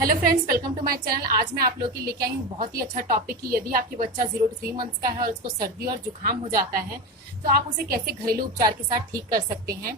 Hello friends, welcome to my channel. आज मैं आप लोगों के लिए लेके आई हूँ बहुत ही अच्छा टॉपिक कि यदि आपके बच्चा 0 to 3 मंथ्स का है और उसको सर्दी और जुकाम हो जाता है तो आप उसे कैसे घरेलू उपचार के साथ ठीक कर सकते हैं।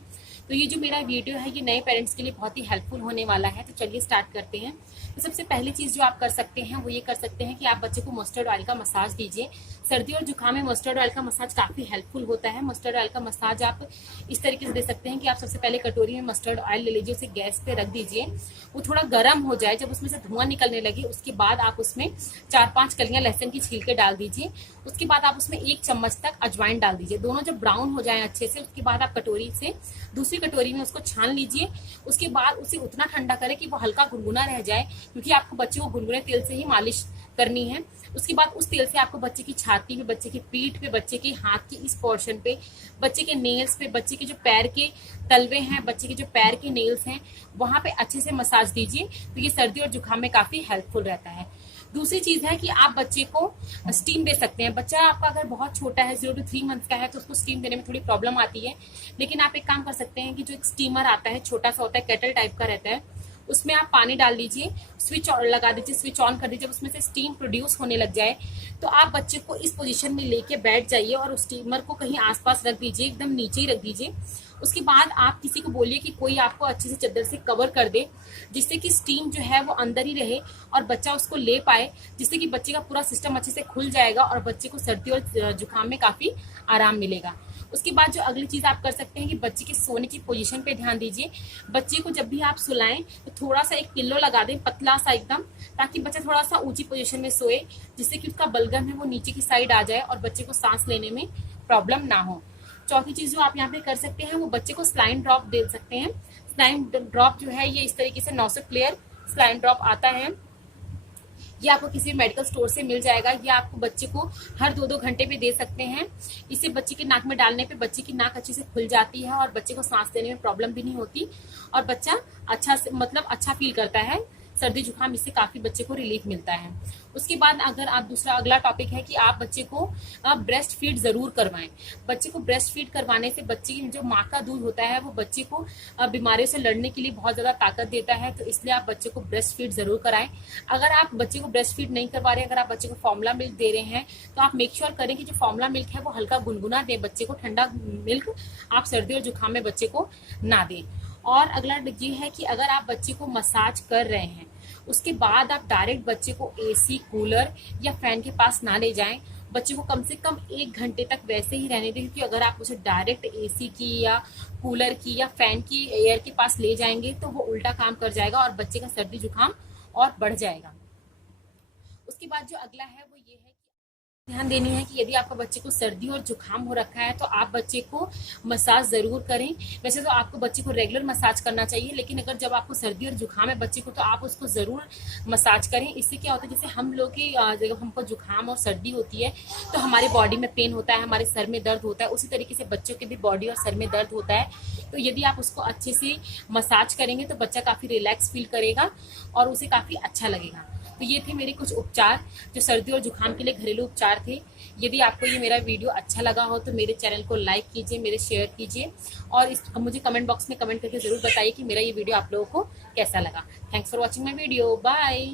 तो ये जो मेरा वीडियो है ये नए पेरेंट्स के लिए बहुत ही हेल्पफुल होने वाला है। तो चलिए स्टार्ट करते हैं। तो सबसे पहली चीज़ जो आप कर सकते हैं वो ये कर सकते हैं कि आप बच्चे को मस्टर्ड ऑयल का मसाज दीजिए। सर्दी और जुकाम में मस्टर्ड ऑयल का मसाज काफ़ी हेल्पफुल होता है। मस्टर्ड ऑयल का मसाज आप इस तरीके से दे सकते हैं कि आप सबसे पहले कटोरी में मस्टर्ड ऑयल ले लीजिए, उसे गैस पे रख दीजिए, वो थोड़ा गर्म हो जाए, जब उसमें से धुआं निकलने लगे उसके बाद आप उसमें 4-5 कलियां लहसुन की छील के डाल दीजिए। उसके बाद आप उसमें 1 चम्मच तक अजवाइन डाल दीजिए। दोनों जब ब्राउन हो जाए अच्छे से, उसके बाद आप कटोरी से दूसरी कटोरी में उसको छान लीजिए। उसके बाद उसे उतना ठंडा करें कि वो हल्का गुनगुना रह जाए, क्योंकि आपको बच्चे को गुनगुने तेल से ही मालिश करनी है। उसके बाद उस तेल से आपको बच्चे की छाती पे, बच्चे की पीठ पे, बच्चे के हाथ के इस पोर्शन पे, बच्चे के नेल्स पे, बच्चे के जो पैर के तलवे हैं, बच्चे के जो पैर के नेल्स हैं, वहां पे अच्छे से मसाज दीजिए। तो ये सर्दी और जुकाम में काफी हेल्पफुल रहता है। दूसरी चीज है कि आप बच्चे को स्टीम दे सकते हैं। बच्चा आपका अगर बहुत छोटा है, 0 to 3 मंथ्स का है, तो उसको स्टीम देने में थोड़ी प्रॉब्लम आती है। लेकिन आप एक काम कर सकते हैं कि जो एक स्टीमर आता है, छोटा सा होता है, केटल टाइप का रहता है, उसमें आप पानी डाल दीजिए, स्विच लगा दीजिए, स्विच ऑन कर दीजिए। जब उसमें से स्टीम प्रोड्यूस होने लग जाए तो आप बच्चे को इस पोजीशन में लेके बैठ जाइए और उस स्टीमर को कहीं आसपास रख दीजिए, एकदम नीचे ही रख दीजिए। उसके बाद आप किसी को बोलिए कि कोई आपको अच्छे से चादर से कवर कर दे, जिससे कि स्टीम जो है वो अंदर ही रहे और बच्चा उसको ले पाए, जिससे कि बच्चे का पूरा सिस्टम अच्छे से खुल जाएगा और बच्चे को सर्दी और जुकाम में काफी आराम मिलेगा। उसके बाद जो अगली चीज आप कर सकते हैं कि बच्चे के सोने की पोजीशन पे ध्यान दीजिए। बच्चे को जब भी आप सुलाएं तो थोड़ा सा एक पिल्लो लगा दें, पतला सा एकदम, ताकि बच्चा थोड़ा सा ऊंची पोजीशन में सोए, जिससे कि उसका बलगम है वो नीचे की साइड आ जाए और बच्चे को सांस लेने में प्रॉब्लम ना हो। चौथी चीज जो आप यहाँ पे कर सकते हैं वो बच्चे को स्लाइन ड्रॉप दे सकते हैं। स्लाइन ड्रॉप जो है ये इस तरीके से 900 क्लियर स्लाइन ड्रॉप आता है। ये आपको किसी मेडिकल स्टोर से मिल जाएगा। ये आपको बच्चे को हर 2-2 घंटे पे दे सकते हैं। इसे बच्चे के नाक में डालने पे बच्चे की नाक अच्छे से खुल जाती है और बच्चे को सांस लेने में प्रॉब्लम भी नहीं होती और बच्चा अच्छा फील करता है। सर्दी जुकाम इससे काफी बच्चे को रिलीफ मिलता है। उसके बाद अगर आप अगला टॉपिक है कि आप बच्चे को ब्रेस्ट फीड जरूर करवाएं। बच्चे को ब्रेस्ट फीड करवाने से बच्चे की जो माँ का दूध होता है वो बच्चे को बीमारियों से लड़ने के लिए बहुत ज्यादा ताकत देता है। तो इसलिए आप बच्चे को ब्रेस्ट फीड जरूर कराएं। अगर आप बच्चे को ब्रेस्ट फीड नहीं करवा रहे, अगर आप बच्चे को फॉर्मुला मिल्क दे रहे हैं, तो आप मेक श्योर करें कि जो फॉर्मुला मिल्क है वो हल्का गुनगुना दे बच्चे को। ठंडा मिल्क आप सर्दी और जुकाम में बच्चे को ना दें। और अगला ये है कि अगर आप बच्चे को मसाज कर रहे हैं उसके बाद आप डायरेक्ट बच्चे को एसी, कूलर या फैन के पास ना ले जाएं। बच्चे को कम से कम 1 घंटे तक वैसे ही रहने दें, क्योंकि अगर आप उसे डायरेक्ट एसी की या कूलर की या फैन की एयर के पास ले जाएंगे तो वो उल्टा काम कर जाएगा और बच्चे का सर्दी जुकाम और बढ़ जाएगा। उसके बाद जो अगला है वो ये है कि ध्यान देनी है कि यदि आपका बच्चे को सर्दी और जुकाम हो रखा है तो आप बच्चे को मसाज जरूर करें। वैसे तो आपको बच्चे को रेगुलर मसाज करना चाहिए, लेकिन अगर जब आपको सर्दी और जुकाम है बच्चे को तो आप उसको जरूर मसाज करें। इससे क्या होता है, जैसे हम लोग की जब हमको जुकाम और सर्दी होती है तो हमारे बॉडी में पेन होता है, हमारे सर में दर्द होता है, उसी तरीके से बच्चों के भी बॉडी और सर में दर्द होता है। तो यदि आप उसको अच्छे से मसाज करेंगे तो बच्चा काफी रिलैक्स फील करेगा और उसे काफी अच्छा लगेगा। तो ये थे मेरे कुछ उपचार जो सर्दी और जुकाम के लिए घरेलू उपचार थे। यदि आपको ये मेरा वीडियो अच्छा लगा हो तो मेरे चैनल को लाइक कीजिए, मेरे शेयर कीजिए और मुझे कमेंट बॉक्स में कमेंट करके जरूर बताइए कि मेरा ये वीडियो आप लोगों को कैसा लगा। Thanks for watching my video. Bye.